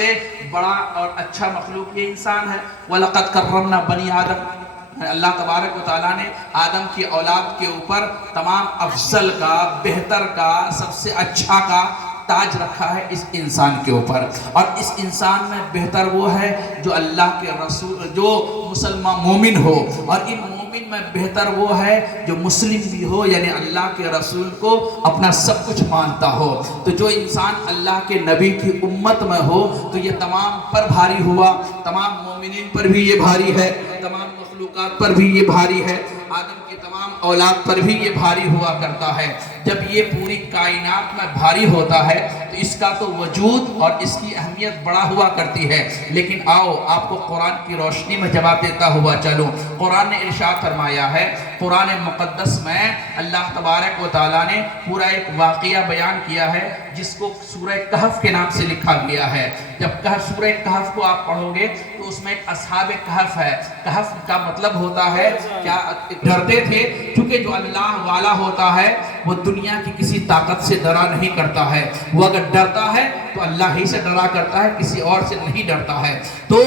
سے بڑا اور اچھا مخلوق یہ انسان ہے۔ وَلَقَدْ كَرَّمْنَا بَنِي آدم، اللہ تبارک و تعالیٰ نے آدم کی اولاد کے اوپر تمام افضل کا، بہتر کا، سب سے اچھا کا تاج رکھا ہے اس انسان کے اوپر۔ اور اس انسان میں بہتر وہ ہے جو اللہ کے رسول، جو مسلمان مومن ہو، اور ان مومن میں بہتر وہ ہے جو مسلم بھی ہو، یعنی اللہ کے رسول کو اپنا سب کچھ مانتا ہو۔ تو جو انسان اللہ کے نبی کی امت میں ہو تو یہ تمام پر بھاری ہوا، تمام مومنین پر بھی یہ بھاری ہے، تمام مخلوقات پر بھی یہ بھاری ہے، آدم کی تمام اولاد پر بھی یہ بھاری ہوا کرتا ہے۔ جب یہ پوری کائنات میں بھاری ہوتا ہے تو اس کا تو وجود اور اس کی اہمیت بڑا ہوا کرتی ہے۔ لیکن آؤ آپ کو قرآن کی روشنی میں جواب دیتا ہوا چلوں۔ قرآن نے ارشاد فرمایا ہے، قرآن مقدس میں اللہ تبارک و تعالیٰ نے پورا ایک واقعہ بیان کیا ہے جس کو سورہ کہف کے نام سے لکھا گیا ہے۔ جب سورہ کہف کو آپ پڑھو گے تو اس میں ایک اصحاب کہف ہے۔ کہف کا مطلب ہوتا ہے کیا ڈرتے تھے، کیونکہ جو اللہ والا ہوتا ہے وہ دنیا کی کسی طاقت سے ڈرا نہیں کرتا ہے، وہ اگر ڈرتا ہے تو اللہ ہی سے ڈرا کرتا ہے، کسی اور سے نہیں ڈرتا ہے۔ تو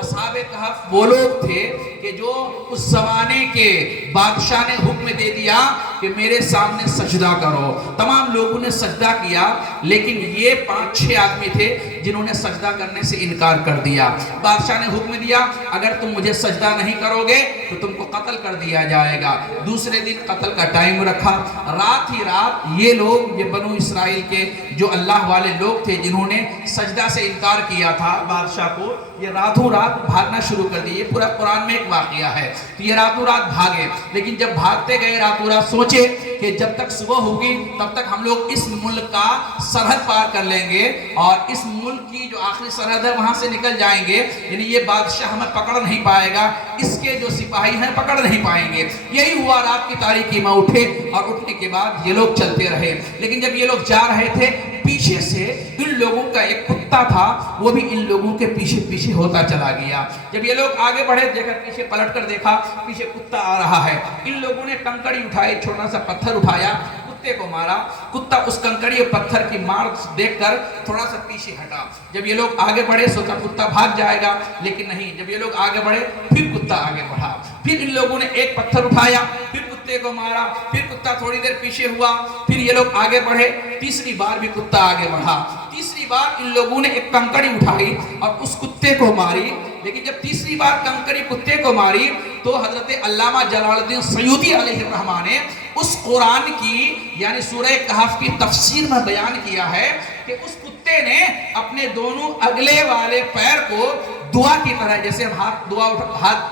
اصحاب کہف وہ لوگ تھے کہ جو اس زمانے کے بادشاہ نے حکم دے دیا کہ میرے سامنے سجدہ کرو۔ تمام لوگوں نے سجدہ کیا، لیکن یہ 5-6 آدمی تھے جنہوں نے سجدہ کرنے سے انکار کر دیا۔ بادشاہ نے حکم دیا اگر تم مجھے سجدہ نہیں کرو گے تو تم کو قتل کر دیا جائے گا۔ دوسرے دن قتل کا ٹائم رکھا، رات ہی رات یہ لوگ، یہ بنو اسرائیل کے جو اللہ والے لوگ تھے جنہوں نے سجدہ سے انکار کیا تھا بادشاہ کو، یہ راتوں رات بھاگنا شروع کر دیے۔ پورا قرآن میں ایک واقعہ ہے کہ یہ راتوں رات بھاگے، لیکن جب بھاگتے گئے راتوں رات سوچے کہ جب تک صبح ہوگی تب تک ہم لوگ اس ملک کا سرحد پار کر لیں گے اور اس ملک کی جو آخری سرحد ہے وہاں سے نکل جائیں گے، یعنی یہ بادشاہ ہمیں پکڑ نہیں پائے گا، اس کے جو سپاہی ہیں پکڑ نہیں پائیں گے۔ یہی ہوا، رات کی تاریکی میں اٹھے اور اٹھنے کے بعد یہ لوگ چلتے رہے۔ لیکن جب یہ لوگ جا رہے تھے پیچھے سے ان لوگوں کا ایک کتا تھا، وہ بھی ان لوگوں کے پیچھے پیچھے ہوتا چلا گیا۔ جب یہ لوگ آگے بڑھے، دیکھا پیچھے پلٹ کر دیکھا پیچھے کتا آ رہا ہے۔ ان لوگوں نے کنکڑی اٹھائی، چھوٹا سا پتھر اٹھایا، کتے کو مارا۔ کتا اس کنکڑی اور پتھر کی مار دیکھ کر تھوڑا سا پیچھے ہٹا۔ جب یہ لوگ آگے بڑھے سوچا کتا بھاگ جائے گا، لیکن نہیں، جب یہ لوگ آگے بڑھے پھر کتا آگے بڑھا۔ پھر ان لوگوں نے ایک پتھر اٹھایا، پھر کتے کو مارا، پھر کتا تھوڑی دیر پیچھے ہوا، پھر یہ لوگ آگے بڑھے، تیسری بار بھی کتا آگے بڑھا۔ تیسری بار ان لوگوں نے ایک کنکڑی اٹھائی اور اس کتے کو ماری۔ لیکن جب تیسری بار کنکڑی کتے کو ماری تو حضرت علامہ جلال الدین سیوطی علیہ الرحمہ نے اس قرآن کی یعنی سورہ کہف کی تفسیر میں بیان کیا ہے کہ اس کتے نے اپنے دونوں اگلے والے پیر کو دعا کی طرح، جیسے ہم ہاتھ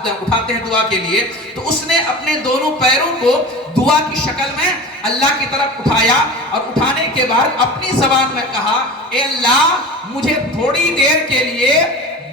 اٹھاتے ہیں دعا کے لیے، تو اس نے اپنے دونوں پیروں کو دعا کی شکل میں اللہ کی طرف اٹھایا اور اٹھانے کے بعد اپنی زبان میں کہا، اے اللہ مجھے تھوڑی دیر کے لیے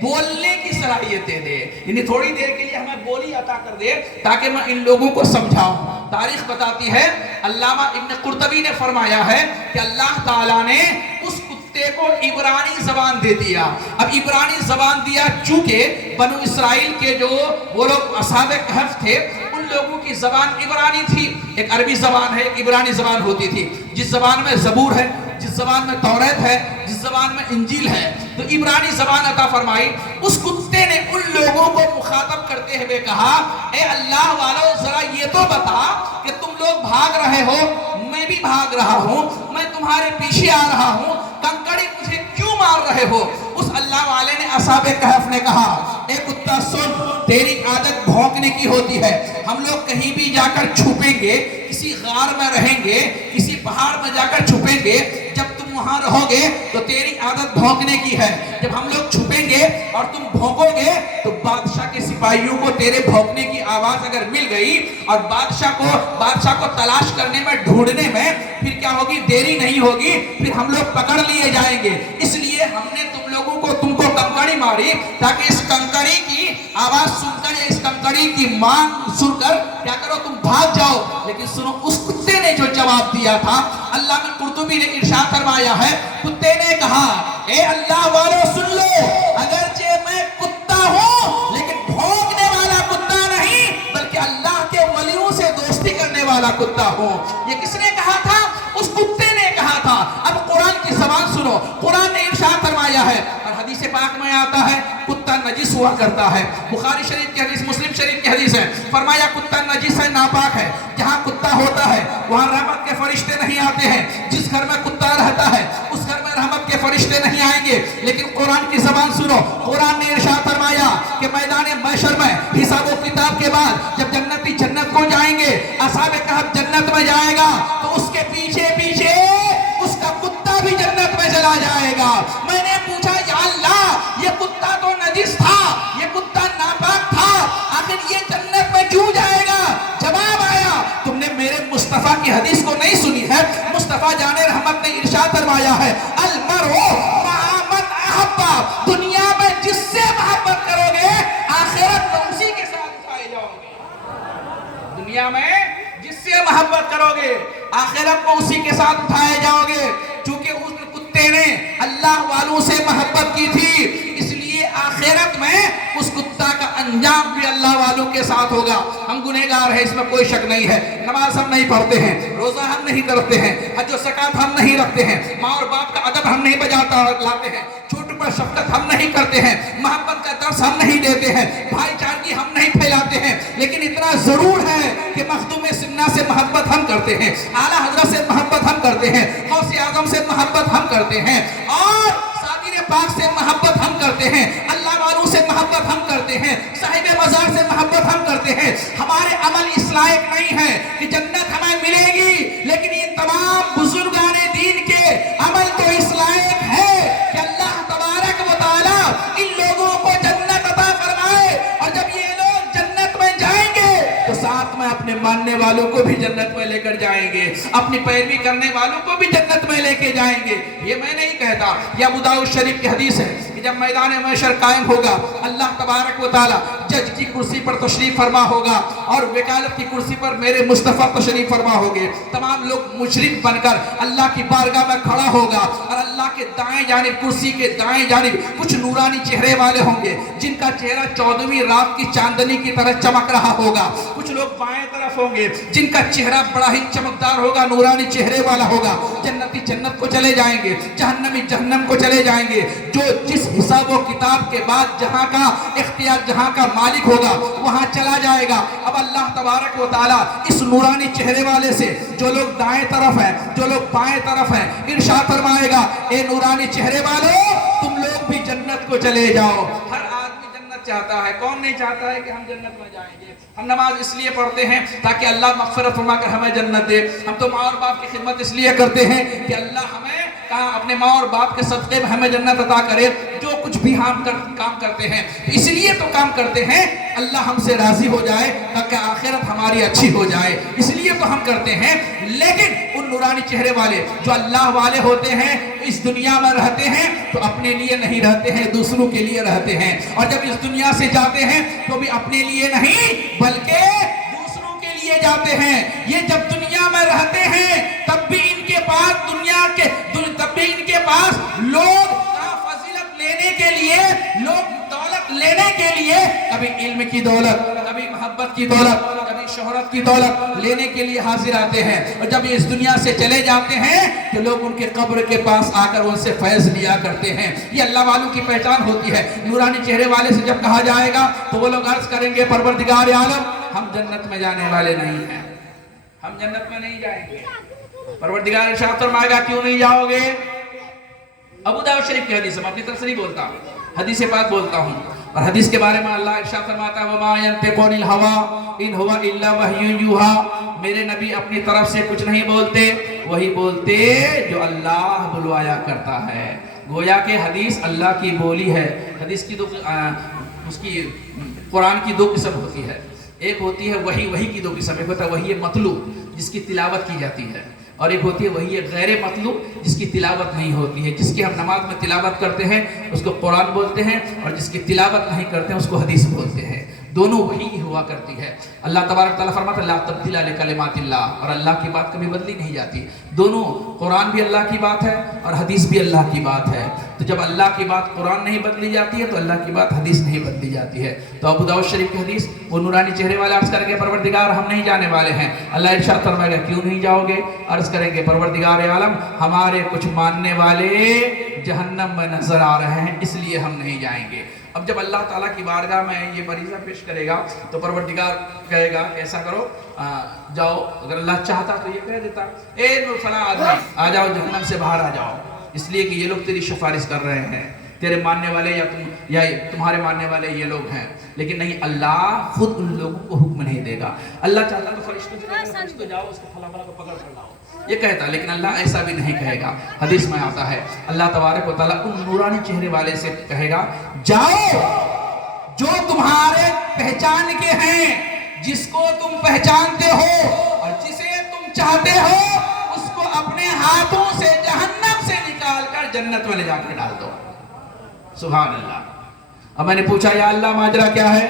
بولنے کی صلاحیت دے، یعنی تھوڑی دیر کے لیے ہمیں بولی عطا کر دے تاکہ میں ان لوگوں کو سمجھاؤں۔ تاریخ بتاتی ہے، علامہ ابن قرطبی نے فرمایا ہے کہ اللہ تعالیٰ نے اس کتے کو عبرانی زبان دے دیا۔ اب عبرانی زبان دیا چونکہ بنو اسرائیل کے جو وہ لوگ اصحاب کہف تھے ان لوگوں کی زبان عبرانی تھی۔ ایک عربی زبان ہے، ایک عبرانی زبان ہوتی تھی، جس زبان میں زبور ہے، جس زبان میں توریت ہے، جس زبان میں انجیل ہے، تو عبرانی زبان عطا فرمائی۔ اس کتے نے ان لوگوں کو مخاطب کرتے ہوئے کہا، اے اللہ والو ذرا یہ تو بتا کہ تم لوگ بھاگ رہے ہو، میں بھی بھاگ رہا ہوں، میں تمہارے پیچھے آ رہا ہوں، کنکڑی مجھے کیوں مار رہے ہو؟ اس اللہ والے نے اصحاب کہف نے کہا، اے کتا سن، تیری عادت بھونکنے کی ہوتی ہے، ہم لوگ کہیں بھی جا کر چھپیں گے، کسی غار میں رہیں گے، کسی پہاڑ میں جا کر چھپیں گے، جب تم وہاں رہو گے تو تیری عادت بھونکنے کی ہے، جب ہم لوگ چھپیں گے اور تم بھونکو گے تو بادشاہ کے سپاہیوں کو تیرے بھونکنے کی آواز اگر مل گئی اور بادشاہ کو تلاش کرنے میں، ڈھونڈنے میں پھر کیا ہوگی؟ دیری نہیں ہوگی، پھر ہم لوگ پکڑ لیے جائیں گے۔ اس لیے ہم نے تم کو کنکڑی ماری تاکہ اس کنکڑی کی آواز سن کر یا اس کنکڑی کی مانگ سن کر کیا کرو؟ تم بھاگ جاؤ۔ لیکن سنو اس کتے نے جو جواب دیا تھا، علامہ قرطبی نے ارشاد فرمایا ہے، کتے نے کہا، اے اللہ والو سن لو، اگرچہ میں کتا ہوں لیکن بھونکنے والا کتا نہیں بلکہ اللہ کے ولیوں سے دوستی کرنے والا کتا ہوں۔ یہ کس نے کہا تھا؟ اس کتے نے کہا تھا۔ اب قرآن کی زبان سنو، قرآن نے ارشاد فرمایا ہے اور حدیث पाक में आता है कुत्ता नजिस हुआ करता है। बुखारी शरीफ की हदीस, मुस्लिम शरीफ की हदीस है, फरमाया कुत्ता नजिस है, नापाक है। जहाँ कुत्ता होता है वहाँ रहमत के फरिश्ते नहीं आते हैं। जिस घर में कुत्ता रहता है उस घर में रहमत के फरिश्ते नहीं आएंगे। लेकिन कुरान की ज़बान सुनो, कुरान ने इरशाद फरमाया कि मैदान महशर में हिसाब व किताब के बाद जब जन्नती जन्नत को जाएंगे, असहाबे कहफ जन्नत में जाएगा तो उसके पीछे पीछे उसका कुत्ता भी जन्नत में चला जाएगा। मैंने पूछा, या अल्लाह, ये कुत्ता तो नजिस था, ये कुत्ता नापाक था, आखिर ये जन्नत में क्यों जाएगा? जवाब आया, तुमने मेरे मुस्तफा की हदीस को नहीं सुनी है। मुस्तफा जाने रहमत ने इरशाद फरमाया है, अल मरउ मअ मन अहब्बा, दुनिया में जिससे मोहब्बत करोगे आखिरत में उसी के साथ उठाए जाओगे। दुनिया में जिससे मोहब्बत करोगे आखिरत में उसी के साथ उठाए जाओगे। चूंकि उस कुत्ते ने अल्लाह वालों से मोहब्बत की थी, इसलिए आखिरत में उस कुत्ता का अंजाम भी अल्लाह वालों के साथ होगा। हम गुनहगार हैं, इसमें कोई शक नहीं है। नमाज हम नहीं पढ़ते हैं, रोजा हम नहीं करते हैं, हज व ज़कात हम नहीं रखते हैं, माँ और बाप का अदब हम नहीं बजाता लाते हैं, छोटे पर शफकत हम नहीं करते हैं, मोहब्बत का दर्स हम नहीं देते हैं, भाईचारगी हम नहीं फैलाते हैं। लेकिन इतना जरूर है कि मखदूम सिन्ना से मोहब्बत हम करते हैं, आला हजरत से मोहब्बत हम करते हैं, गौसे आज़म से मोहब्बत हम करते हैं, और साबिर पाक से मोहब्बत हम करते हैं, अल्लाह वालों से मोहब्बत हम करते हैं, साहिब मज़ार से मोहब्बत हम करते हैं। हमारे अमल इस लायक नहीं है कि जन्नत हमें मिलेगी, लेकिन ये तमाम बुजुर्गाने दीन के अमल तो इस लायक है कि अल्लाह तबारक व तआला इन लोगों को जन्नत अता फरमाए। और जब ये लोग जन्नत में जाएंगे तो साथ में अपने मानने वालों को भी जन्नत में लेकर जाएंगे, अपनी पैरवी करने वालों को भी जन्नत में लेके जाएंगे। ये मैं नहीं कहता, ये अबू दाऊद शरीफ की हदीस है कि जब मैदान महशर कायम होगा, अल्लाह तबारक व तआला जज की कुर्सी पर तशरीफ फरमा होगा और वकालत की कुर्सी पर मेरे मुस्तफा तशरीफ फरमा होंगे। तमाम लोग मुशरिक बनकर अल्लाह की बारगाह में खड़ा होगा और अल्लाह के दाएं जानिब, कुर्सी के दाएं जानिब कुछ नूरानी चेहरे वाले होंगे जिनका चेहरा 14वीं रात की चांदनी की तरह चमक रहा होगा। कुछ लोग बाएं तरफ होंगे जिनका चेहरा बड़ा ही चमकदार होगा, नूरानी चेहरे वाला होगा। जन्नती जन्नत को चले जाएंगे, जहन्नमी जहन्नम को चले जाएंगे। जो जिस हिसाब व किताब के बाद जहां का इख्तियार, जहां का मालिक होगा वहां चला जाएगा। अब अल्लाह तबारक व तआला इस नूरानी चेहरे वाले से, जो लोग दाएं तरफ है, जो लोग बाएं तरफ है, इरशाद फरमाएगा, ए नूरानी चेहरे वालों, तुम लोग भी जन्नत को चले जाओ। हर आदमी जन्नत चाहता है, कौन नहीं चाहता है कि हम जन्नत में जाएंगे। हम नमाज इसलिए पढ़ते हैं ताकि अल्लाह मग़फ़िरत फरमा कर हमें जन्नत दे। हम तो माँ और बाप की खिदमत इसलिए करते हैं कि अल्लाह हमें अपने माँ और बाप के सदक़े में हमें जन्नत अता करे। जो कुछ भी हम काम करते हैं इसलिए तो काम करते हैं अल्लाह हमसे राजी हो जाए, ताकि आखिरत हमारी अच्छी हो जाए, इसलिए तो हम करते हैं। लेकिन उन नूरानी चेहरे वाले जो अल्लाह वाले होते हैं, इस दुनिया में रहते हैं तो अपने लिए नहीं रहते हैं, दूसरों के लिए रहते हैं। और जब इस दुनिया से जाते हैं तो भी अपने लिए नहीं बल्कि दूसरों के लिए जाते हैं। ये जब दुनिया में रहते हैं तब भी इनके पास लोग फजीलत लेने के लिए, लोग दौलत लेने के लिए, कभी इल्म की दौलत, कभी मोहब्बत की दौलत, कभी शोहरत की दौलत लेने के लिए हाजिर आते हैं। और जब ये इस दुनिया से चले जाते हैं तो लोग उनके कब्र के पास आकर उनसे फैज़ लिया करते हैं। ये अल्लाह वालों की पहचान होती है। नूरानी चेहरे वाले से जब कहा जाएगा तो वो लोग अर्ज करेंगे, परवरदिगार आलम, हम जन्नत में जाने वाले नहीं हैं, हम जन्नत में नहीं जाएंगे। परवरदिगार इरशाद फरमाएगा, क्यों नहीं जाओगे? अबू दाऊद शरीफ की हदीस, मैं अपनी तरफ से नहीं बोलता, हदीस पाक बोलता हूँ। और हदीस के बारे में अल्लाह इरशाद फरमाता है, वमा यंतिकु अनिल हवा इन हुवा इल्ला वह्युन यूहा, मेरे नबी अपनी तरफ से कुछ नहीं बोलते, वही बोलते जो अल्लाह बुलवाया करता है। गोया के हदीस अल्लाह की बोली है। हदीस की उसकी कुरान की दो किस्म होती है। एक होती है वही की दो किस्म, एक होता है वही मतलूब जिसकी तिलावत की जाती है, और एक होती है वही गैर मतलूब जिसकी तिलावत नहीं होती है। जिसकी हम नमाज में तिलावत करते हैं उसको कुरान बोलते हैं, और जिसकी तिलावत नहीं करते हैं उसको हदीस बोलते हैं। दोनों वही की हुआ करती है। अल्लाह तबारक तआला फरमाता है, ला तब्दीला लिकलिमातिल्लाह, और अल्लाह की बात कभी बदली नहीं जाती। दोनों, कुरान भी अल्लाह की बात है और हदीस भी अल्लाह की बात है। तो जब अल्लाह की बात कुरान नहीं बदली जाती है तो अल्लाह की बात हदीस नहीं बदली जाती है। तो अबू दाऊद शरीफ की हदीस, वो नूरानी चेहरे वाले अर्ज करेंगे, परवरदिगार हम नहीं जाने वाले हैं। अल्लाह इरशाद फरमाएगा, क्यों नहीं जाओगे? अर्ज करेंगे, परवरदिगार आलम, हमारे कुछ मानने वाले जहन्नम में नजर आ रहे हैं इसलिए हम नहीं जाएंगे। अब जब अल्लाह ताला की बारगाह में ये फरीज़ा पेश करेगा तो परवरदिगार कहेगा ऐसा करो, जाओ। अगर अल्लाह चाहता तो ये कह देता ए फला आदमी आ जाओ, जहन्नम से बाहर आ जाओ, इसलिए कि ये लोग तेरी सिफारिश कर रहे हैं, तेरे मानने वाले या तुम्हारे मानने वाले ये लोग हैं। लेकिन नहीं, अल्लाह खुद उन लोगों को हुक्म नहीं देगा। अल्लाह चाहता तो फरिश्तों जाओ, उसको फला फला को पकड़ कर लाओ, ये कहता, लेकिन अल्लाह ऐसा भी नहीं कहेगा। हदीस में आता है अल्लाह तबारक व तआला उन नूरानी चेहरे वाले से कहेगा, जाओ जो तुम्हारे पहचान के हैं, जिसको तुम पहचानते हो और जिसे तुम चाहते हो, उसको अपने हाथों से जहन्नम से निकाल कर जन्नत में ले जाकर डाल दो। सुभान अल्लाह। अब मैंने पूछा या अल्लाह माजरा क्या है,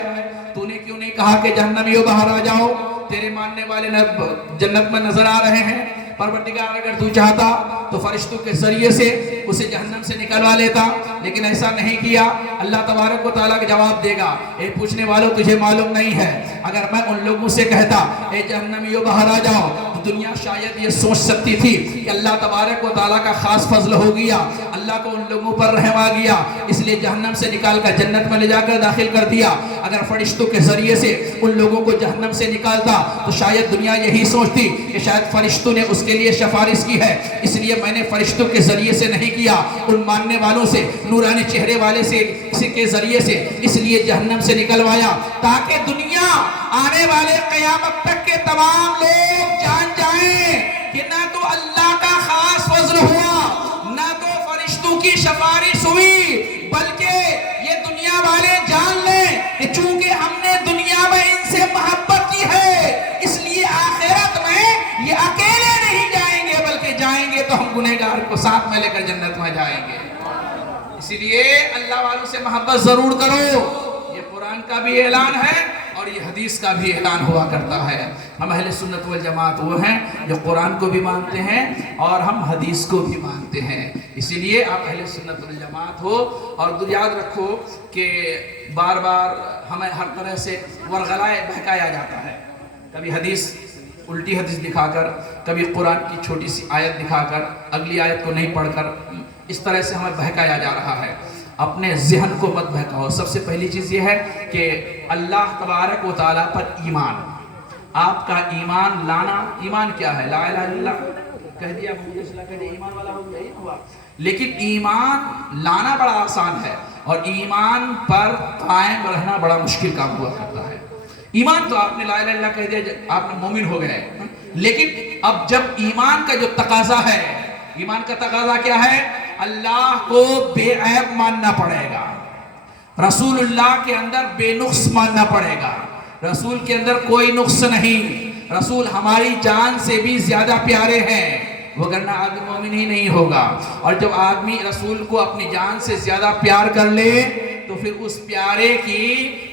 तूने क्यों नहीं कहा कि जहन्नमियों बाहर आ जाओ, तेरे मानने वाले जन्नत में नजर आ रहे हैं। परवरदिगार अगर तू चाहता तो फरिश्तों के जरिए से उसे जहन्नम से निकलवा लेता, लेकिन ऐसा नहीं किया। अल्लाह तबारक व तआला का जवाब देगा, ए पूछने वालों तुझे मालूम नहीं है, अगर मैं उन लोगों से कहता ए जहन्नमियों बाहर आ जाओ, तो दुनिया शायद ये सोच सकती थी कि अल्लाह तबारक व तआला का खास फजल हो गया, अल्लाह को उन लोगों पर रहम आ गया, इसलिए जहन्नम से निकाल कर जन्नत में ले जाकर दाखिल कर दिया। अगर फरिश्तों के जरिए से उन लोगों को जहन्नम से निकालता तो शायद दुनिया यही सोचती कि शायद फरिश्तों ने उसके लिए सिफारिश की है, इसलिए मैंने फरिश्तों के जरिए से नहीं किया, उन मानने वालों से, नूरानी चेहरे वाले से के जरिए से इसलिए जहन्नम से निकलवाया, ताकि दुनिया आने वाले क़यामत तक के तमाम लोग जान जाएं कि ना तो अल्लाह का खास फजल हुआ, ना तो फरिश्तों की सिफारिश हुई, बल्कि ये दुनिया वाले जान लें कि चूंकि हमने दुनिया में इनसे मोहब्बत की है, इसलिए आखिरत में ये अकेले नहीं जाएंगे, बल्कि जाएंगे तो हम गुनहगार को साथ में लेकर जन्नत में जाएंगे। इसीलिए अल्लाह वालों से मोहब्बत जरूर करो। ये कुरान का भी ऐलान है और ये हदीस का भी ऐलान हुआ करता है। हम अहले सुन्नत वल जमात वो हैं जो कुरान को भी मानते हैं और हम हदीस को भी मानते हैं। इसीलिए आप अहले सुन्नत वल जमात हो। और याद रखो कि बार बार हमें हर तरह से वरगलाए बहकाया जाता है, कभी हदीस उल्टी हदीस दिखाकर, कभी कुरान की छोटी सी आयत दिखाकर, अगली आयत को नहीं पढ़कर, इस तरह से हमें बहकाया जा रहा है। अपने ज़हन को मत बहकाओ। सबसे पहली चीज़ ये है कि अल्लाह तबारक व तआला पर ईमान, आपका ईमान लाना। ईमान क्या है? ला इलाहा इल्लल्लाह कह दिया, ईमान वाला हो गया, हुआ। लेकिन ईमान लाना बड़ा आसान है और ईमान पर कायम रहना बड़ा मुश्किल काम हुआ करता है। ईमान तो आपने ला इलाहा इल्लल्लाह कह दिया, आपने मोमिन हो गए, लेकिन अब जब ईमान का जो तकाजा है, ईमान का तकाजा क्या है? अल्लाह को बेऐब मानना पड़ेगा, रसूलुल्लाह के अंदर बेनुक्स मानना पड़ेगा, रसूल के अंदर कोई नुक्स नहीं, रसूल हमारी जान से भी ज्यादा प्यारे हैं, वगरना आदमी मोमिन ही नहीं होगा। और जब आदमी रसूल को अपनी जान से ज्यादा प्यार कर ले तो फिर उस प्यारे की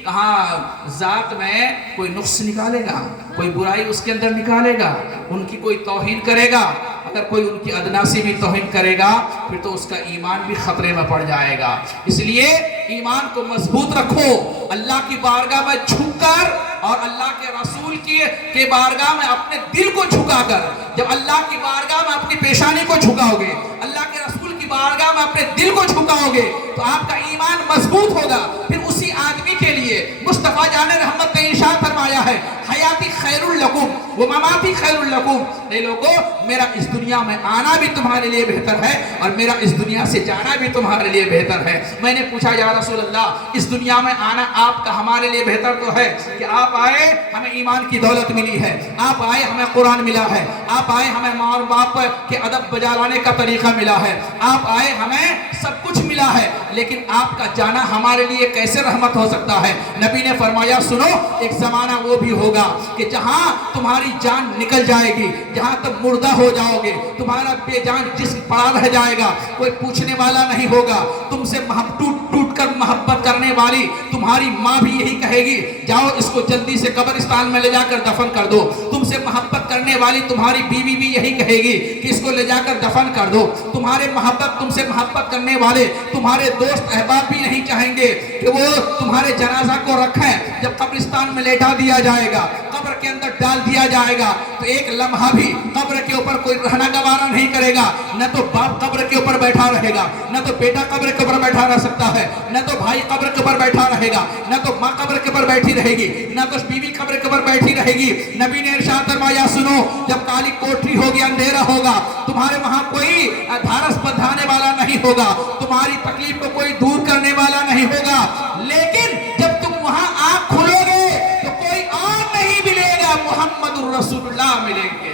कहाँ जात में कोई नुक्स निकालेगा, कोई बुराई उसके अंदर निकालेगा, उनकी कोई तौहीन करेगा, अगर कोई उनकी अदनासी भी तौहीन करेगा फिर तो उसका ईमान भी खतरे में पड़ जाएगा। इसलिए ईमान को मजबूत रखो, अल्लाह की बारगाह में झुककर और अल्लाह के रसूल के बारगाह में अपने दिल को झुकाकर, जब अल्लाह की बारगाह में अपनी पेशानी को झुकाओगे, अल्लाह के रसूल की बारगाह में अपने दिल को झुकाओगे तो आपका ईमान मजबूत होगा। फिर उसी आदमी के लिए मुस्तफा जाने रहमत ने इरशाद फरमाया है, हयाती खैरुल लकुम व ममाती खैरुल लकुम। ए लोगों, मेरा इस दुनिया में आना भी तुम्हारे लिए बेहतर है और मेरा इस दुनिया से जाना भी तुम्हारे लिए बेहतर है। मैंने पूछा या रसूल अल्लाह, इस दुनिया में आना आपका हमारे लिए बेहतर तो है कि आप आए हमें ईमान की दौलत मिली है, आप आए हमें कुरान मिला है, आप आए हमें माँ और बाप के अदब बजा लाने का तरीका मिला है, आप आए हमें सब कुछ मिला है, लेकिन आपका जाना हमारे लिए कैसे रहमत हो सकता है? नबी ने फरमाया, सुनो, एक जमाना वो भी होगा कि जहां तुम्हारी जान निकल जाएगी, जहां तुम मुर्दा हो जाओगे, तुम्हारा बेजान जिस्म पड़ा रह जाएगा, कोई पूछने वाला नहीं होगा, तुमसे टूट टूट कर मोहब्बत करने والی تمہاری ماں بھی یہی کہے گی جاؤ اس کو جلدی سے قبرستان میں لے جا کر دفن کر دو. تم سے محبت کرنے والی تمہاری بیوی بھی یہی کہے گی کہ اس کو لے جا کر دفن کر دو. تم سے محبت کرنے والے تمہارے دوست احباب بھی نہیں چاہیں گے کہ وہ تمہارے جنازہ کو رکھیں. جب قبرستان میں لیٹا دیا جائے گا, قبر کے اندر ڈال دیا جائے گا, تو ایک لمحہ بھی قبر کے اوپر کوئی رہنا گوارا نہیں کرے گا. نہ تو باپ قبر کے اوپر بیٹھا رہے گا, نہ تو بیٹا قبر کے اوپر بیٹھا رہ سکتا ہے, نہ تو بھائی قبر کے اوپر بیٹھا رہے گا, نہ تو ماں قبر کے اوپر بیٹھی رہے گی, نہ تو بیوی قبر کے اوپر بیٹھی رہے گی. نبی نے ارشاد فرمایا سنو, جب کالی کوٹری ہوگی, اندھیرا ہوگا, تمہارے وہاں کوئی دھارس بندھانے والا نہیں ہوگا, تمہاری تکلیف کو کوئی دور کرنے والا نہیں ہوگا. لیکن جب تم وہاں آنکھ کھولو گے تو کوئی اور نہیں ملے گا, محمد الرسول اللہ ملیں گے.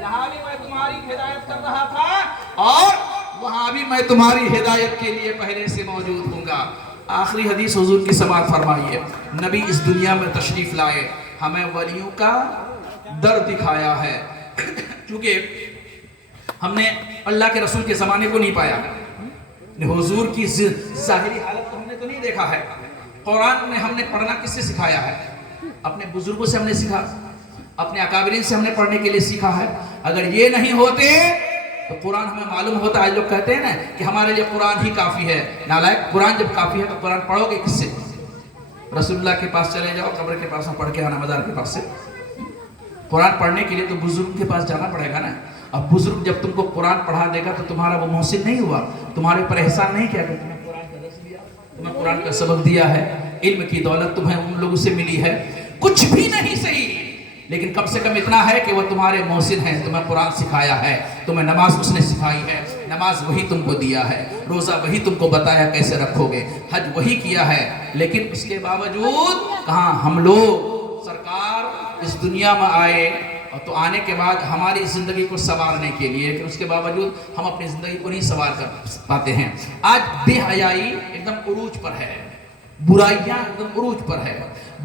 یہاں بھی میں تمہاری ہدایت کر رہا تھا اور وہاں بھی میں تمہاری ہدایت کے لیے پہلے سے موجود ہوں گا. آخری حدیث حضور کی سماعت فرمائیے. نبی اس دنیا میں تشریف لائے, ہمیں ولیوں کا در دکھایا ہے. چونکہ ہم نے اللہ کے رسول کے زمانے کو نہیں پایا, حضور کی ظاہری حالت کو ہم نے تو نہیں دیکھا ہے. قرآن میں ہم نے پڑھنا کس سے سکھایا ہے؟ اپنے بزرگوں سے ہم نے سیکھا, اپنے اکابرین سے ہم نے پڑھنے کے لیے سیکھا ہے. اگر یہ نہیں ہوتے تو قرآن ہمیں معلوم ہوتا. آج لوگ کہتے ہیں نا کہ ہمارے لیے قرآن ہی کافی ہے. نالائق, قرآن جب کافی ہے تو قرآن پڑھو گے کس سے؟ رسول اللہ کے پاس چلے جاؤ, قبر کے پاس پڑھ کے آنا, مزار کے پاس سے. قرآن پڑھنے کے لیے تو بزرگ کے پاس جانا پڑے گا نا. اب بزرگ جب تم کو قرآن پڑھا دے گا تو تمہارا وہ محسن نہیں ہوا, تمہارے پر احسان نہیں کیا کہ تمہیں قرآن کا درس دیا, تمہیں قرآن کا سبق دیا ہے, علم کی دولت تمہیں ان لوگوں سے ملی ہے. کچھ بھی نہیں صحیح, لیکن کم سے کم اتنا ہے کہ وہ تمہارے محسن ہیں, تمہیں قرآن سکھایا ہے, تمہیں نماز اس نے سکھائی ہے, نماز وہی تم کو دیا ہے, روزہ وہی تم کو بتایا کیسے رکھو گے, حج وہی کیا ہے. لیکن اس کے باوجود کہاں ہم لوگ, سرکار اس دنیا میں آئے اور تو آنے کے بعد ہماری زندگی کو سنوارنے کے لیے, لیکن اس کے باوجود ہم اپنی زندگی کو نہیں سنوار کر پاتے ہیں. آج بے حیائی ایک دم عروج پر ہے, برائیاں ایک دم عروج پر ہے.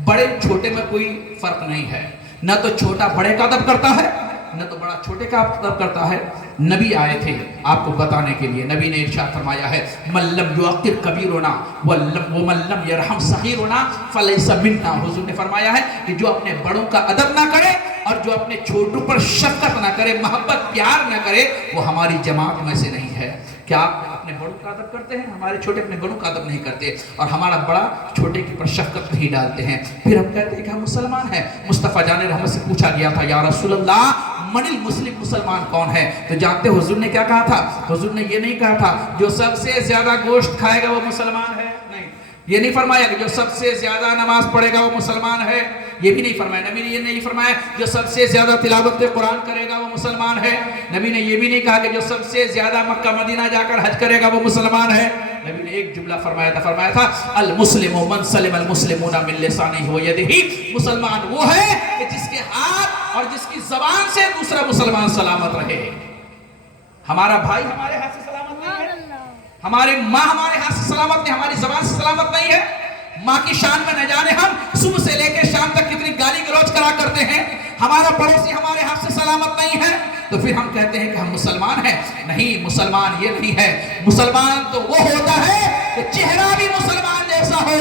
بڑے چھوٹے میں کوئی فرق نہیں ہے, نہ تو چھوٹا بڑے کا ادب کرتا ہے, نہ تو بڑا چھوٹے کا ادب کرتا ہے. نبی آئے تھے آپ کو بتانے کے لیے. نبی نے ارشاد فرمایا ہے من لم یوقر کبیرنا ومن لم یرحم صغیرنا فلیس منا. حضور نے فرمایا ہے کہ جو اپنے بڑوں کا ادب نہ کرے اور جو اپنے چھوٹوں پر شفقت نہ کرے, محبت پیار نہ کرے, وہ ہماری جماعت میں سے نہیں ہے. کیا آپ اپنے بڑوں کا ادب کرتے ہیں؟ ہمارے چھوٹے اپنے بڑوں کا ادب نہیں کرتے, اور ہمارا بڑا چھوٹے کے پر شفقت نہیں ڈالتے ہیں. پھر ہم کہتے ہیں کہ ہم مسلمان ہیں. مصطفیٰ جان رحمت سے پوچھا گیا تھا یا رسول اللہ من المسلم, مسلمان کون ہے؟ تو جانتے حضور نے کیا کہا تھا؟ حضور نے یہ نہیں کہا تھا جو سب سے زیادہ گوشت کھائے گا وہ مسلمان ہے, نہیں. یہ نہیں فرمایا کہ جو سب سے زیادہ نماز پڑھے گا وہ مسلمان ہے, یہ بھی نہیں فرمایا. نبی نے یہ نہیں فرمایا جو سب سے زیادہ تلاوت قرآن کرے گا وہ مسلمان ہے. نبی نے یہ بھی نہیں کہا کہ جو سب سے زیادہ مکہ مدینہ جا کر حج کرے گا وہ مسلمان ہے. نبی نے ایک جملہ فرمایا تھا المسلم من سلم المسلمون من لسانه ويده. مسلمان وہ ہے کہ جس کے ہاتھ اور جس کی زبان سے دوسرا مسلمان سلامت رہے. ہمارا بھائی ہمارے ہاتھ سے سلامت نہیں ہے, ہمارے ماں ہمارے ہاتھ سے سلامت نہیں, ہماری زبان سے سلامت نہیں ہے. ماں کی شان میں نہ جانے ہم صبح سے لے کے شام تک کتنی گالی گلوچ کرا کرتے ہیں. ہمارا پڑوسی ہمارے ہاتھ سے سلامت نہیں ہے, تو پھر ہم کہتے ہیں کہ ہم مسلمان ہیں. نہیں, مسلمان یہ نہیں ہے. مسلمان تو وہ ہوتا ہے کہ چہرہ بھی مسلمان جیسا ہو,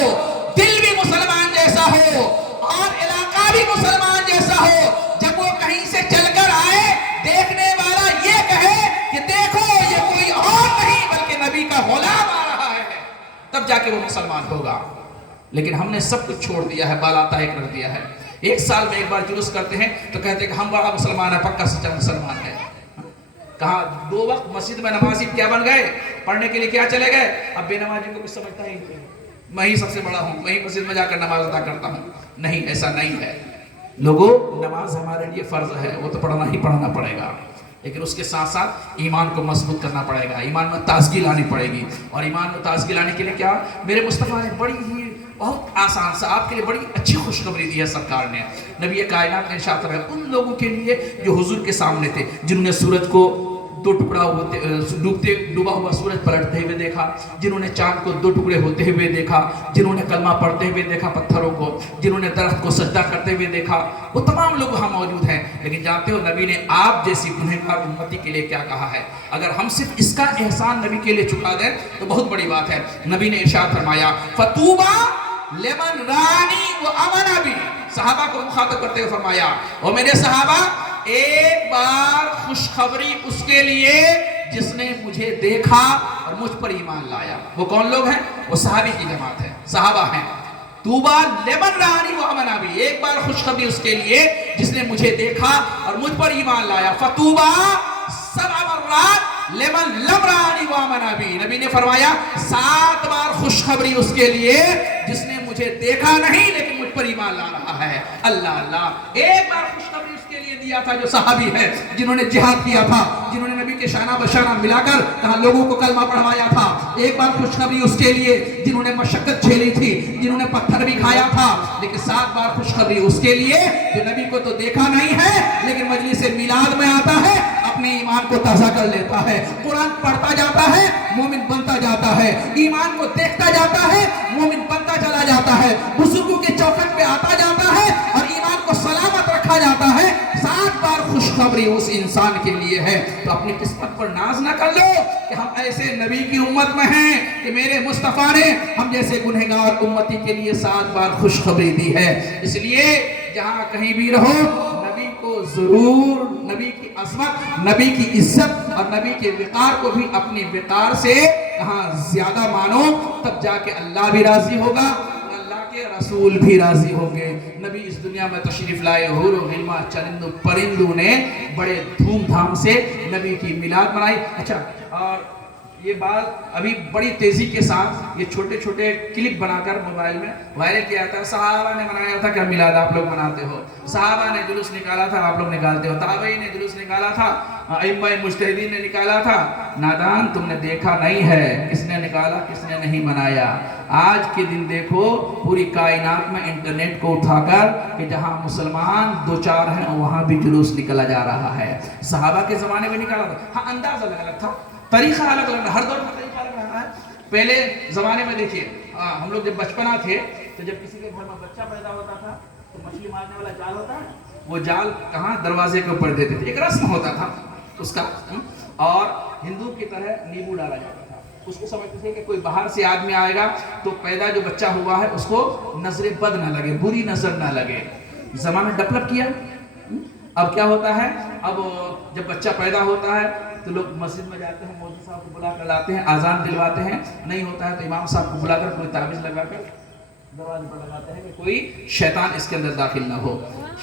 دل بھی مسلمان جیسا ہو, اور علاقہ بھی مسلمان جیسا ہو. جب وہ کہیں سے چل کر آئے, دیکھنے والا یہ کہے کہ دیکھو یہ کوئی اور نہیں بلکہ نبی کا غلام آ رہا ہے, تب جا کے وہ مسلمان ہوگا. لیکن ہم نے سب کچھ چھوڑ دیا ہے, بالاتا ایک رکھ دیا ہے. ایک سال میں ایک بار جلوس کرتے ہیں تو کہتے ہیں کہ ہم بڑا مسلمان ہے, پکا سچا مسلمان ہے. کہاں 2 وقت مسجد میں نمازی کیا بن گئے, پڑھنے کے لیے کیا چلے گئے. اب بے نمازی کو کچھ سمجھتا ہی نہیں, میں ہی سب سے بڑا ہوں, میں ہی مسجد میں جا کر نماز ادا کرتا ہوں. نہیں, ایسا نہیں ہے. لوگوں, نماز ہمارے لیے فرض ہے, وہ تو پڑھنا ہی پڑھنا پڑے گا, لیکن اس کے ساتھ ساتھ ایمان کو مضبوط کرنا پڑے گا, ایمان میں تازگی لانی پڑے گی. اور ایمان میں تازگی لانے کے لیے کیا, میرے مصطفیٰ نے بڑی ہی بہت آسان سا آپ کے لیے بڑی اچھی خوشخبری دی ہے سرکار نے. نبی کائنات نے ارشاد فرمایا ان لوگوں کے لیے جو حضور کے سامنے تھے, جنہوں نے سورج کو दो टुकड़ा होते डूबा हुआ सूरज पलटते हुए देखा, जिन्होंने चांद को दो टुकड़े होते हुए देखा, जिन्होंने कलमा पढ़ते हुए देखा पत्थरों को, जिन्होंने दरख्त को सजदा करते हुए देखा, वो तमाम लोग वहाँ मौजूद हैं। लेकिन जानते हो नबी ने आप जैसी गुनहगार उम्मती के लिए क्या कहा है? अगर हम सिर्फ इसका एहसान नबी के लिए चुका दें तो बहुत बड़ी बात है। नबी ने इरशाद फरमाया फतूबा लिमन रानी व अमना बी, सहाबा को मुखातब करते हुए फरमाया और मेरे सहाबा एक बार खुशखबरी उसके लिए जिसने मुझे देखा और मुझ पर ईमान लाया। वो कौन लोग हैं? वो सहाबी की जमात है, सहाबा हैं। तूबा लिमन रानी व अमना बी, एक बार खुशखबरी उसके लिए जिसने मुझे देखा और मुझ पर ईमान लाया। फतूबा सबअ मर्रात लिमन लम रानी व अमना बी, नबी ने फरमाया 7 बार खुशखबरी उसके लिए जिसने मुझे देखा नहीं लेकिन मुझ पर ईमान ला रहा है। अल्लाह अल्लाह, एक बार खुशखबरी उसके लिए दिया था जो सहाबी है, जिन्होंने जिहाद किया था, जिन्होंने नबी के शाना बशाना मिलाकर कहा लोगों को कलमा पढ़वाया था। एक बार खुशखबरी उसके लिए जिन्होंने मशक्कत झेली थी, जिन्होंने पत्थर भी खाया था। लेकिन 7 बार खुशखबरी उसके लिए जो नबी को तो देखा नहीं है लेकिन मजलिस मिलाद में आता है, अपने ईमान को ताज़ा कर लेता है, कुरान पढ़ता जाता है, मोमिन बनता जाता है, ईमान को देखता जाता है, मोमिन बनता चला जाता है, बुजुर्गों के चौखट पे आता जाता है और ईमान को सलामत रखा जाता है। 7 बार खुशखबरी उस इंसान के लिए है। तो अपनी किस्मत पर नाज ना कर लो कि हम ऐसे नबी की उम्मत में हैं कि मेरे मुस्तफा ने हम जैसे गुनहगार उम्मती के लिए 7 बार खुशखबरी दी है। इसलिए जहां कहीं भी रहो नबी को जरूर, नबी की अज़मत, नबी की इज्जत और नबी के विकार को भी अपनी विकार से कहाँ ज्यादा मानो, तब जाके अल्लाह भी राजी होगा, अल्लाह के रसूल भी राजी होंगे। नबी इस दुनिया में तशरीफ लाए, हुर व गिलमा चरिंदू परिंदू ने बड़े धूमधाम से नबी की मिलाद मनाई। अच्छा, और ये बात अभी बड़ी तेजी के साथ ये छोटे छोटे क्लिप बनाकर मोबाइल में वायरल किया था। सहाबा ने मनाया था, क्या मिलाद आप लोग मनाते हो? सहाबा ने जुलूस निकाला था, आप लोग निकालते हो? ताबई ने जुलूस निकाला था, अइम्मा मुज्तहिदीन ने निकाला था। नादान, तुमने देखा नहीं है किसने निकाला किसने नहीं मनाया। आज के दिन देखो पूरी कायनात में इंटरनेट को उठाकर कि जहां मुसलमान 2-4 हैं वहां भी जुलूस निकला जा रहा है। सहाबा के जमाने में निकाला था, हाँ अंदाज अलग अलग था, तरीका अलग अलग, हर दौर में तरीका अलग रहा है। पहले जमाने में देखिए हम लोग जब बचपना थे तो जब किसी के घर में बच्चा पैदा होता था तो मछली मारने वाला जाल होता है, वो जाल कहाँ दरवाजे के ऊपर देते थे, एक रस्म होता था उसका। और हिंदू की तरह नींबू डाला जाता था। उसको समझते थे कि कोई बाहर से आदमी आएगा तो पैदा जो बच्चा हुआ है उसको नजर बद ना लगे, बुरी नजर ना लगे। जमाना डेवलप किया। अब क्या होता है, अब जब बच्चा पैदा होता है तो लोग मस्जिद में जाते हैं, मौलवी साहब को बुला कर लाते हैं, आज़ान दिलवाते हैं। नहीं होता है तो इमाम साहब को बुलाकर कोई ताबीज़ लगाकर दरवाजे पर लगाते हैं कि कोई शैतान इसके अंदर दाखिल ना हो।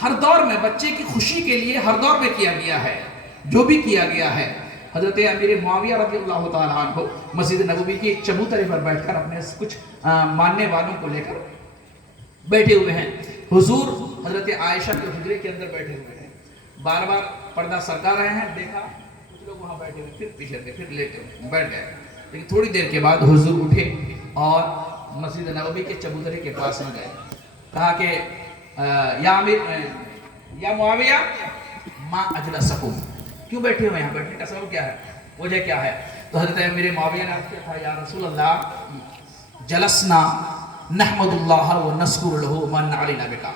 हर दौर में बच्चे की खुशी के लिए हर दौर में किया गया है जो भी किया गया है। हजरत अमीर मुआविया रज़ियल्लाहु तआला अन्हु मस्जिद नबवी की एक चबूतरे पर बैठकर अपने कुछ मानने वालों को लेकर बैठे हुए हैं। हुजूर हजरत आयशा के हुजरे के अंदर बैठे हुए हैं, बार बार पर्दा सरका रहे हैं, देखा कुछ लोग वहाँ बैठे हुए, फिर पीछे थे, फिर लेटे बैठ गए। लेकिन थोड़ी देर के बाद हुजूर उठे और मस्जिद नबवी के चबूतरे के पास में गए, कहा कि या मुआविया माँ अजलसकुम, क्यों बैठे हुए यहाँ, बैठने का सबब क्या है, वजह क्या है? तो हजरत अमीर मुआविया ने अर्ज़ किया था, या रसूल अल्लाह जलसना नहमदुल्लाह व नस्कुर लहू मन अलैना बिका।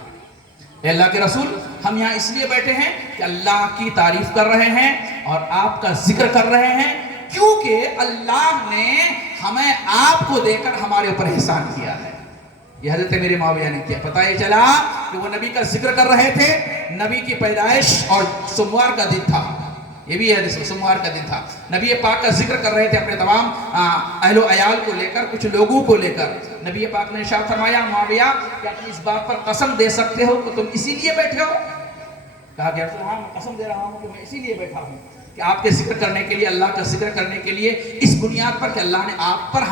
अल्लाह के रसूल, हम यहाँ इसलिए बैठे हैं कि अल्लाह की तारीफ कर रहे हैं और आपका जिक्र कर रहे हैं, क्योंकि अल्लाह ने हमें आपको देकर हमारे ऊपर एहसान किया है। ये हजरत मेरे मुआविया ने किया। पता ये चला कि वो नबी का जिक्र कर रहे थे, नबी की पैदाइश और सोमवार का दिन था, ये भी है सोमवार का दिन था। नबी पाक का जिक्र कर रहे थे अपने तमाम अहलो अयाल को लेकर, कुछ लोगों को लेकर। नबी पाक ने इरशाद फरमाया, मुआविया क्या तुम इस बात पर कसम दे सकते हो कि तुम इसीलिए बैठे हो? कहा गया तो हाँ, मैं कसम दे रहा हूँ कि मैं इसीलिए बैठा हूँ कि आपके जिक्र करने के लिए, अल्लाह का जिक्र करने के लिए, इस बुनियाद पर कि अल्लाह ने आप पर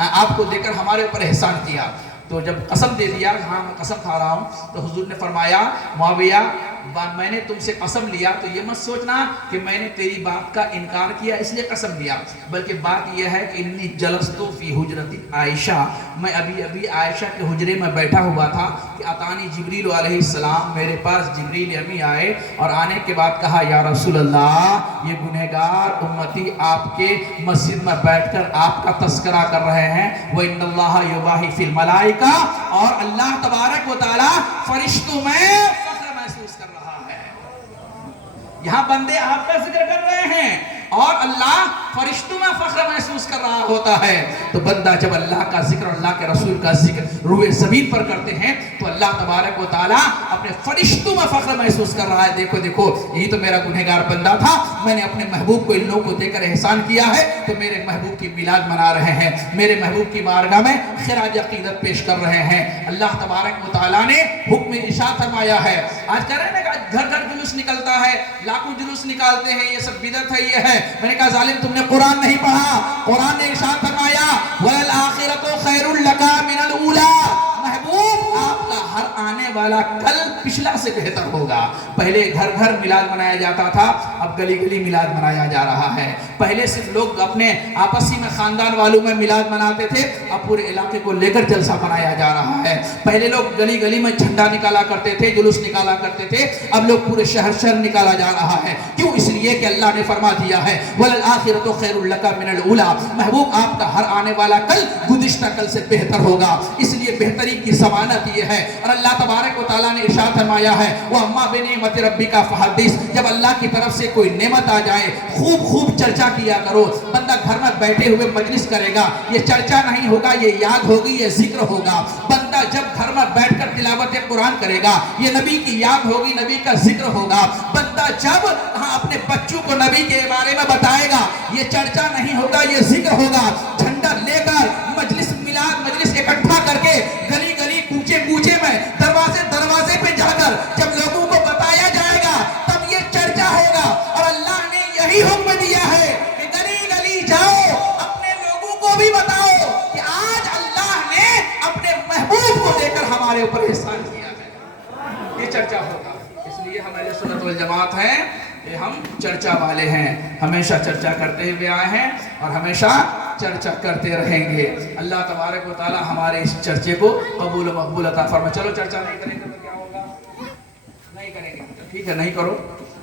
आपको देकर हमारे ऊपर एहसान किया। तो जब कसम दे दिया, हाँ मैं कसम खा रहा हूँ, तो हुजूर ने फरमाया, मुआविया میں نے تم سے قسم لیا تو یہ مت سوچنا کہ میں نے تیری بات کا انکار کیا اس لیے قسم لیا، بلکہ بات یہ ہے کہ انی جلستو فی حجرت عائشہ، میں ابھی عائشہ کے حجرے میں بیٹھا ہوا تھا کہ اتانی جبریل علیہ السلام، میرے پاس جبریل امی آئے اور آنے کے بعد کہا یا رسول اللہ یہ گنہگار امتی آپ کے مسجد میں بیٹھ کر آپ کا تذکرہ کر رہے ہیں، وَإِنَّ اللَّهَ يُبَاهِي فِي الْمَلَائِكَةِ، اور اللہ تبارک و تعالی فرشتوں میں فخر محسوس کر رہا ہے۔ یہاں بندے آپ کا ذکر کر رہے ہیں اور اللہ فرشتوں میں فخر محسوس کر رہا ہوتا ہے، تو بندہ جب اللہ کا ذکر اور اللہ کے رسول کا ذکر روئے زمین پر کرتے ہیں تو اللہ تبارک و تعالی اپنے فرشتوں میں فخر محسوس کر رہا ہے، دیکھو دیکھو یہی تو میرا گنہگار بندہ تھا، میں نے اپنے محبوب کو ان لوگوں کو دے کر احسان کیا ہے تو میرے محبوب کی میلاد منا رہے ہیں، میرے محبوب کی بارگاہ میں خراج عقیدت پیش کر رہے ہیں۔ اللہ تبارک و تعالی نے حکم ارشاد فرمایا ہے، آج کہہ رہے ہیں نا گھر گھر جلوس نکلتا ہے، لاکھوں جلوس نکالتے ہیں، یہ سب بدعت ہے، یہ ہے۔ میں نے کہا ظالم تم نے قرآن نہیں پڑھا، قرآن نے ارشاد فرمایا وَالْآخِرَةُ خَيْرٌ لَكَ مِنَ الْأُولَىٰ، محبوب آپ کا ہر آنے والا کل پچھلا سے بہتر ہوگا۔ پہلے گھر گھر میلاد منایا جاتا تھا، اب گلی گلی میلاد منایا جا رہا ہے۔ پہلے صرف لوگ اپنے آپسی میں خاندان والوں میں میلاد مناتے تھے، اب پورے علاقے کو لے کر جلسہ منایا جا رہا ہے۔ پہلے لوگ گلی گلی میں جھنڈا نکالا کرتے تھے، جلوس نکالا کرتے تھے، اب لوگ پورے شہر شہر نکالا جا رہا ہے۔ کیوں؟ اس لیے کہ اللہ نے فرما دیا ہے وَلَلْآخِرَةُ خَيْرٌ لَكَ مِنَ الْأُولَىٰ، محبوب آپ کا ہر آنے والا کل گزشتہ کل سے بہتر ہوگا، اس لیے بہتری کی ضمانت یہ ہے۔ اور اللہ تبارک و تعالیٰ نے ارشاد فرمایا ہے وَأَمَّا بِنِعْمَتِ رَبِّكَ فَحَدِّثْ، جب اللہ کی طرف سے کوئی نعمت آ جائے خوب خوب چرچا کیا کرو۔ بندہ گھر میں بیٹھے ہوئے مجلس کرے گا، یہ چرچا نہیں ہوگا، یہ یاد ہوگی، یہ ذکر ہوگا۔ بندہ جب گھر میں بیٹھ کر تلاوت قرآن کرے گا، یہ نبی کی یاد ہوگی، نبی کا ذکر ہوگا۔ بندہ جب اپنے بچوں کو نبی کے بارے میں بتائے گا، یہ چرچا نہیں ہوگا، یہ ذکر ہوگا۔ جھنڈا لے کر مجلس میلاد مجلس اکٹھا کر کے گلی گلی کوچے کوچے میں دروازے دروازے پہ جا کر جب لوگوں کو بتایا جائے گا تب یہ چرچا ہوگا۔ اور اللہ نے یہی حکم دیا ہے کہ گلی گلی جاؤ، اپنے لوگوں کو بھی بتاؤ کہ آج اللہ نے اپنے محبوب کو دے کر ہمارے اوپر احسان کیا ہے، یہ چرچا ہوگا۔ اس لیے ہم اہل سنت والجماعت ہیں کہ ہم چرچا والے ہیں، ہمیشہ چرچا کرتے ہوئے آئے ہیں اور ہمیشہ چرچا کرتے رہیں گے۔ اللہ تبارک و تعالی ہمارے اس چرچے کو قبول و مقبول عطا فرمائے۔ چلو چرچا نہیں کریں گے تو کیا ہوگا؟ نہیں کریں گے، ٹھیک ہے، نہیں کرو،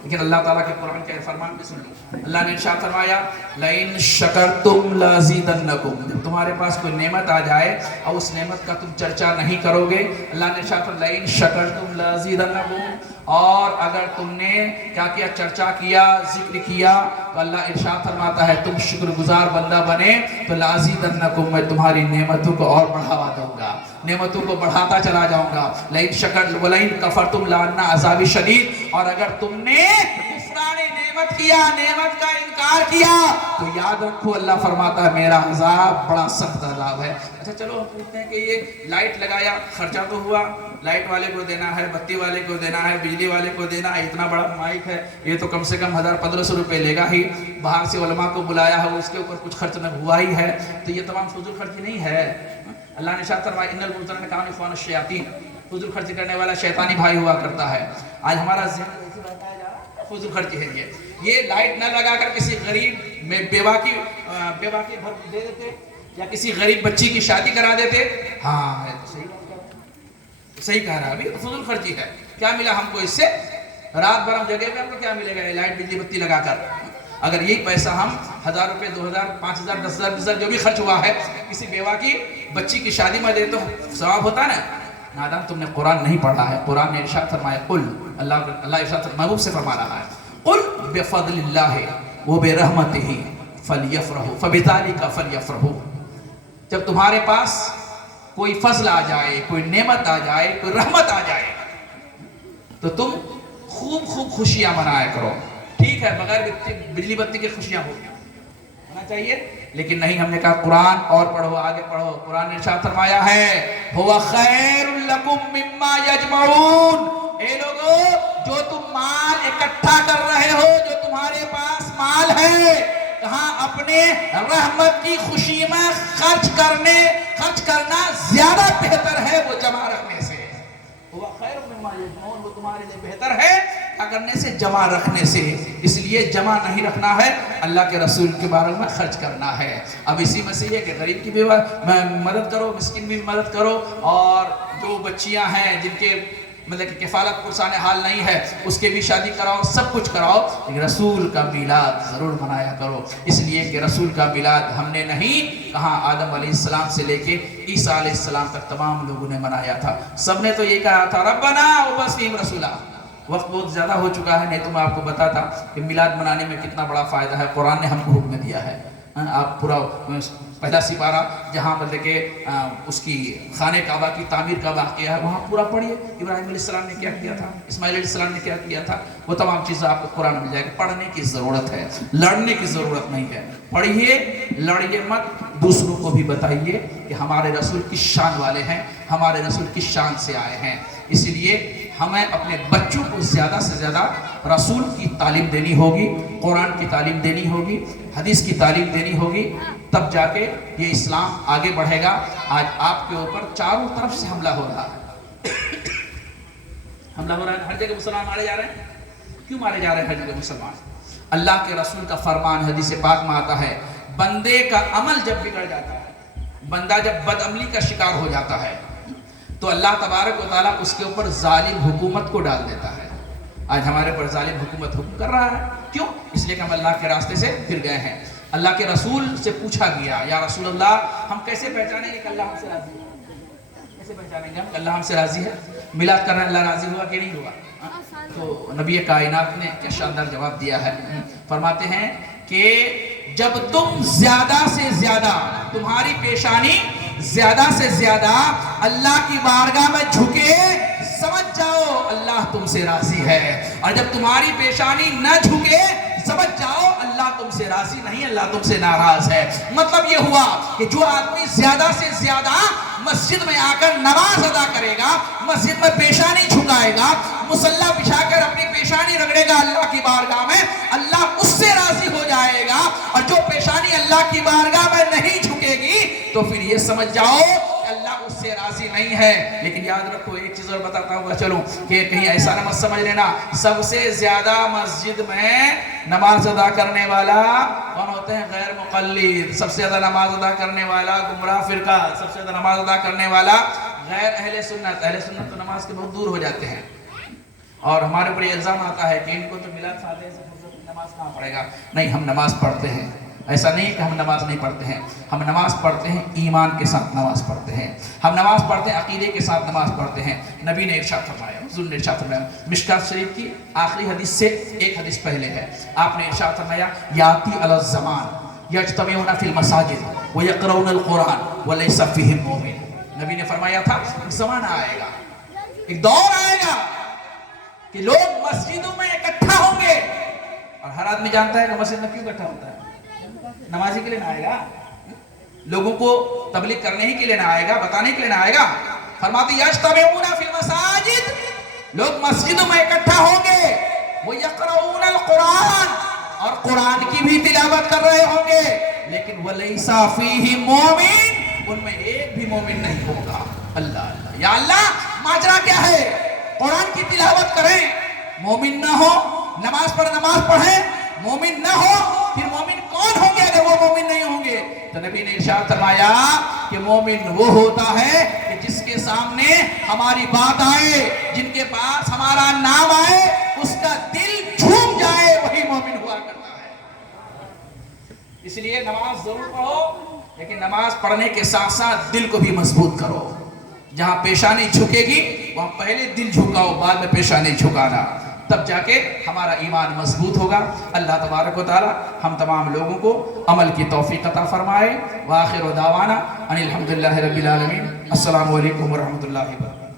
لیکن اللہ تعالیٰ کے قرآن کے فرمان بھی سن لو۔ اللہ نے ارشاد فرمایا لَإِن شَكَرْتُمْ لَأَزِيدَنَّكُمْ، جب تمہارے پاس کوئی نعمت آ جائے اور اس نعمت کا تم چرچا نہیں کرو گے، اللہ نے ارشاد فرمایا لَإِن شَكَرْتُمْ لَأَزِيدَنَّكُمْ، اور اگر تم نے کیا کیا؟ چرچا کیا، ذکر کیا، تو اللہ ارشاد فرماتا ہے تم شکر گزار بندہ بنے تو لَأَزِيدَنَّكُمْ، میں تمہاری نعمتوں کو اور بڑھاوا دوں گا، نعمتوں کو بڑھاتا چلا جاؤں گا۔ لَإِن شَكَرْتُمْ وَلَئِن كَفَرْتُمْ لَأَنَّ عَذَابِي شَدِيدٌ، اور اگر تم نے کفران نعمت کیا، نعمت کا انکار کیا تو یاد رکھو اللہ فرماتا ہے میرا عذاب بڑا سخت عذاب ہے۔ اچھا چلو ہم پوچھتے ہیں کہ یہ لائٹ لگایا، خرچہ تو ہوا، لائٹ والے کو دینا ہے، بتی والے کو دینا ہے، بجلی والے کو دینا ہے، اتنا بڑا مائک ہے، یہ تو کم سے کم 1500 روپے لے گا ہی، باہر سے علماء کو بلایا ہے، اس کے اوپر کچھ خرچ نہ ہوا ہی ہے، تو یہ تمام فضول خرچی نہیں ہے۔ اللہ نے ارشاد فرمایا ان المبطلین کانوا اخوان الشیاطین، فضول خرچی کرنے والا شیطانی بھائی ہوا کرتا ہے۔ آج ہمارا ذہن ایسے بتایا جا رہا ہے فضول خرچی ہے یہ لائٹ نہ لگا کر کسی غریب بیوہ کی بھر دے دیتے یا کسی غریب بچی کی شادی کرا دیتے، ہاں صحیح کہہ رہا ہے، ابھی فضول خرچی ہے۔ کیا ملا ہم کو اس سے؟ رات بھر ہم جگہ میں ہم کو کیا ملے گا لائٹ بجلی بتی لگا کر؟ اگر یہی پیسہ ہم 1000 روپے 2000 5000 10000 20000 جو بھی خرچ ہوا ہے کسی بیوہ کی بچی کی شادی میں دے تو ثواب ہوتا نا۔ نادان تم نے قرآن نہیں پڑھا ہے، قرآن نے ارشاد فرمایا قل، اللہ ارشاد محبوب سے فرما رہا ہے قل بفضل اللہ وبرحمتہ فلیفرحوا فبذلک فلیفرحوا، جب تمہارے پاس کوئی فضل آ جائے، کوئی نعمت آ جائے، کوئی رحمت آ جائے تو تم خوب خوب خوشیاں منایا کرو۔ ٹھیک ہے، بغیر بجلی بتی کے خوشیاں ہونا چاہیے، لیکن نہیں، ہم نے کہا قرآن اور پڑھو، آگے پڑھو۔ قرآن نے ارشاد فرمایا ہے هو خیر لکم مما یجمعون، اے لوگو جو تم مال اکٹھا کر رہے ہو، جو تمہارے پاس مال ہے، کہاں اپنے رحمت کی خوشی میں خرچ کرنا زیادہ بہتر ہے وہ جمع رکھنے سے۔ هو خیر वो तुम्हारे लिए बेहतर है क्या करने से, जमा रखने से। इसलिए जमा नहीं रखना है, अल्लाह के रसूल के बारे में खर्च करना है। अब इसी में से ये कि गरीब की भी मदद करो, मिस्किन भी मदद करो, और जो बच्चियां हैं जिनके मतलब कि किफ़ालत पुरसाने हाल नहीं है उसके भी शादी कराओ, सब कुछ कराओ, लेकिन रसूल का मिलाद ज़रूर मनाया करो। इसलिए कि रसूल का मिलाद हमने नहीं कहा, आदम अलैहिस्सलाम से लेके ईसा अलैहिस्सलाम तक तमाम लोगों ने मनाया था। सब ने तो ये कहा था रब्बना वबअस्फीहिम रसूला। वक्त बहुत ज़्यादा हो चुका है, नहीं तो मैं आपको बताता कि मिलाद मनाने में कितना बड़ा फ़ायदा है। कुरान ने हमको हुक्म दिया है। आप पूरा पहला सिपारा जहाँ मतलब के उसकी खाने काबा की तामीर का वाक़या है वहाँ पूरा पढ़िए। इब्राहिम अलैहिस्सलाम ने क्या किया था, इस्माइल अलैहिस्सलाम ने क्या किया था, वो तमाम चीज़ें आपको कुरान में मिल जाएगी। पढ़ने की ज़रूरत है, लड़ने की ज़रूरत नहीं है। पढ़िए, लड़िए मत, दूसरों को भी बताइए कि हमारे रसूल किस शान वाले हैं, हमारे रसूल किस शान से आए हैं। इसलिए हमें अपने बच्चों को ज़्यादा से ज़्यादा रसूल की तालीम देनी होगी, कुरान की तालीम देनी होगी, हदीस की तालीम देनी होगी, तब जाके ये इस्लाम आगे बढ़ेगा। आज आपके ऊपर चारों तरफ से हमला हो रहा है, हमला हो रहा है, हर जगह मुसलमान मारे जा रहे हैं। क्यों मारे जा रहे हैं हर जगह मुसलमान? अल्लाह के रसूल का फरमान हदीस पाक में आता है, बंदे का अमल जब बिगड़ जाता है, बंदा जब बदअमली का शिकार हो जाता है, तो अल्लाह तबारक व तआला उसके ऊपर जालिम हुकूमत को डाल देता है। आज हमारे ऊपर जालिम हुकूमत हुक्म कर रहा है, क्यों? इसलिए कि हम अल्लाह के रास्ते से फिर गए हैं। अल्लाह के रसूल से पूछा गया, या रसूल अल्लाह, हम कैसे पहचानेंगे कि अल्लाह हमसे राजी है? कैसे पहचानेंगे हम अल्लाह हमसे राजी है? मिलाद करना अल्लाह राजी हुआ कि नहीं हुआ? तो नबी कायनात ने क्या शानदार जवाब दिया है। फरमाते हैं कि जब तुम ज्यादा से ज्यादा, तुम्हारी पेशानी ज्यादा से ज्यादा अल्लाह की बारगाह में झुके, समझ जाओ अल्लाह तुमसे राजी है। और जब तुम्हारी पेशानी न झुके, समझ जाओ अल्लाह तुमसे राजी नहीं, अल्लाह तुमसे नाराज है। मतलब ये हुआ कि जो आदमी ज्यादा से ज्यादा मस्जिद में आकर नमाज अदा करेगा, मस्जिद में पेशानी झुकाएगा, मुसल्ला बिछाकर अपनी पेशानी रगड़ेगा अल्लाह की बारगाह में, अल्लाह उससे राजी हो जाएगा। और जो पेशानी अल्लाह की बारगाह में नहीं झुकेगी, तो फिर ये समझ जाओ अल्लाह उससे राजी नहीं है। लेकिन याद रखो, एक चीज और बताता हुआ चलो कि कहीं ऐसा न मत समझ लेना, सबसे ज्यादा मस्जिद में नमाज अदा करने वाला कौन होते हैं? गैर मुक़ल्लिद। सबसे ज्यादा नमाज अदा करने वाला गुमराह फिरका, सबसे ज्यादा नमाज अदा करने वाला गैर अहले सुन्नत। अहले सुन्नत तो नमाज के बहुत दूर हो जाते हैं, और हमारे ऊपर इल्जाम आता है कि इनको तो मिलाद फातिहा से नमाज कहाँ पढ़ेगा। नहीं, हम नमाज पढ़ते हैं, ऐसा नहीं कि हम नमाज नहीं पढ़ते हैं। हम नमाज पढ़ते हैं, ईमान के साथ नमाज पढ़ते हैं, हम नमाज पढ़ते हैं, अकीदे के साथ नमाज पढ़ते हैं। नबी ने इरशाद फरमाया, हुज़ूर ने इरशाद फरमाया, मिशकात शरीफ की आखिरी हदीस से एक हदीस पहले है, आपने इरशाद फरमाया, याती अलल ज़मान यज्तमिऊना फिल मसाजिद व यक़रऊनल कुरान व लैसा फ़ीहिम मुमिन। नबी ने फरमाया था, एक ज़माना आएगा, एक दौर आएगा कि लोग मस्जिदों में इकट्ठा होंगे। और हर आदमी जानता है कि मस्जिद में क्यों इकट्ठा होता है? नमाजी के लिए ना आएगा, लोगों को तबलीग करने ही के लिए ना आएगा, बताने के लिए ना आएगा। फरमाते यज्तमिऊना फिल मसाजिद, लोग मस्जिदों में इकट्ठा होंगे, वो यक़रऊनल कुरान, और कुरान की भी तिलावत कर रहे होंगे, लेकिन वलैसा फ़ीहि मुमिन, उनमें एक भी मोमिन नहीं होगा। अल्लाह अल्लाह, या अल्लाह, माजरा क्या है? कुरान की तिलावत करें, मोमिन ना हो, नमाज पढ़ें, मोमिन ना हो, फिर मोमिन कौन होंगे अगर वो मोमिन नहीं होंगे? तो नबी ने इरशाद फरमाया कि मोमिन वो होता है कि जिसके सामने हमारी बात आए, जिनके पास हमारा नाम आए, उसका दिल झूम जाए, वही मोमिन हुआ करता है। इसलिए नमाज जरूर पढ़ो, लेकिन नमाज पढ़ने के साथ साथ दिल को भी मजबूत करो। जहां पेशानी झुकेगी वहां पहले दिल झुकाओ, बाद में पेशानी झुकाना, तब जाके हमारा ईमान मजबूत होगा। अल्लाह तबारक व तआला हम तमाम लोगों को अमल की तौफीक अता फरमाए। व आखिर दावाना अनिल हम्दुलिल्लाहि रब्बिल आलमीन। अस्सलामु अलैकुम व रहमतुल्लाहि व बरकातुहू।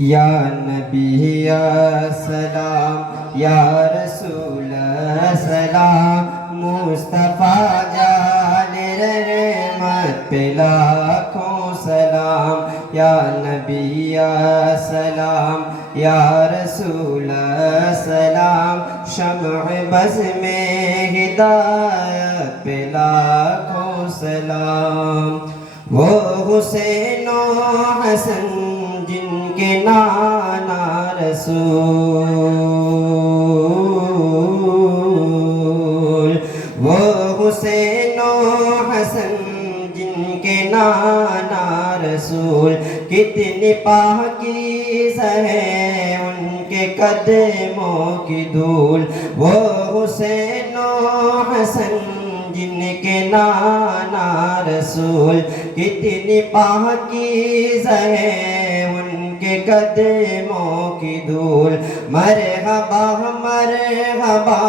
یا نبی سلام، یا رسول سلام، مصطفیٰ جان رحمت پہ لاکھوں سلام، یا نبی سلام، یا رسول سلام، شمع بز میں ہدایت پہ لاکھوں سلام۔ وہ حسین و حسن جن کے نانا رسول، وہ حسین و حسن جن کے نانا رسول، کتنی پاکیزہ ہے ان کے قدموں کی دھول، وہ حسین و حسن جن کے نانا رسول، کتنی پاکیزہ ہے ان کے قدموں کی دھول، مرحبا مرحبا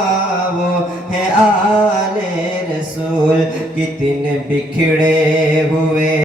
وہ ہے آل رسول، کتنے بکھڑے ہوئے